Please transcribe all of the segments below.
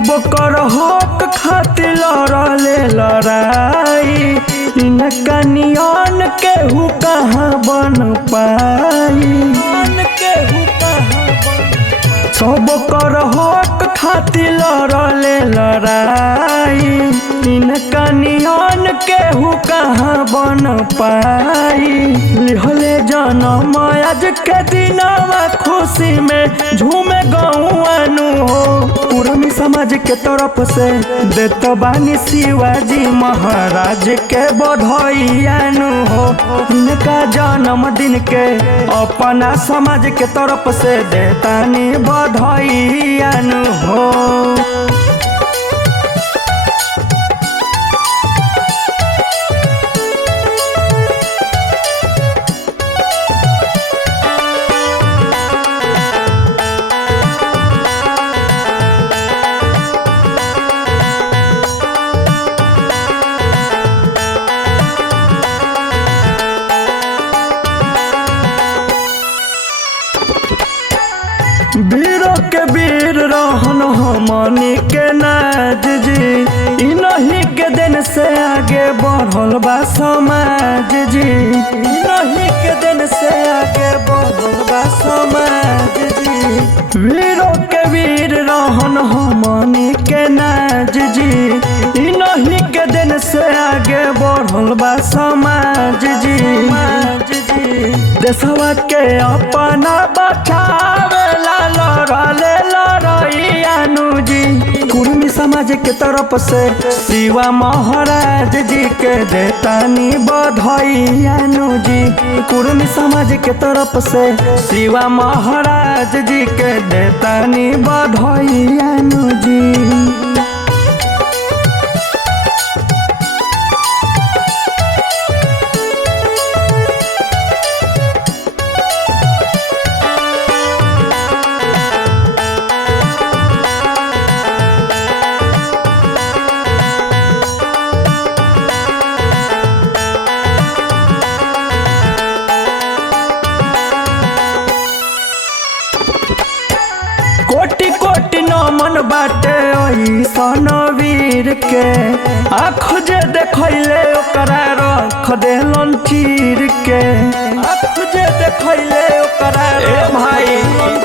सब कर हक खातिर लड़ले लड़ाई, इनका नियन केहू कहाँ बन पाई। सब कर हक खातिर लड़ले लड़ाई, इनका नियन केहू कहाँ बन पाई। लिहले जनम आज के दिनवा खुशी में झूमे गौआनु हो। पुरमी समाज के तरफ से देत बानी शिवाजी महाराज के बधाइयानु हो। इनका जन्मदिन के अपना समाज के तरफ से देतानी बधाइयानु हो। वीरों के वीर रहन हमनी के नाज जी, इन्हीं के दिन से आगे बढ़ल बा समाज जी। इन्हीं के दिन से आगे बढ़ल बा समाज जी। वीरों के वीर रहन हमनी के नाज जी, इन्हीं के दिन से आगे बढ़ल बा समाज जी। देशवा के अपना बचावे लड़ले लड़ाइयानु जी। कुर्मी समाज के तरफ से शिवा महाराज जी के देतानी बधाइयानु जी। कुर्मी समाज के तरफ से शिवा महाराज जी के देतानी बधाइयानु जी। कोटि कोटि नमन बाटे ऐसन वीर के, आँख जे देखैले ओकरा रख देलन चीर के। आँख जे देखैले ओकरा भाई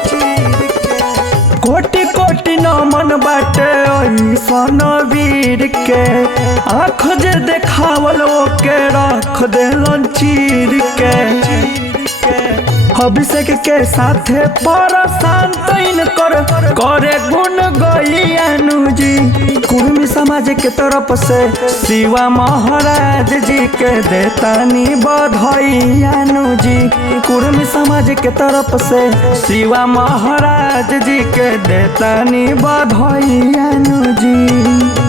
चीर के। कोटि कोटि नमन बाटे ऐसन वीर के, आँख जे देखावल ओके रख देलन चीर के। अभिषेक के साथे पर शांत करे गुण गैयानु जी। कुर्मी समाज के तरफ से शिवा महाराज जी के देतानी बधाइयानु जी। कुर्मी समाज के तरफ से शिवा महाराज जी के देतानी बधाइयानु जी।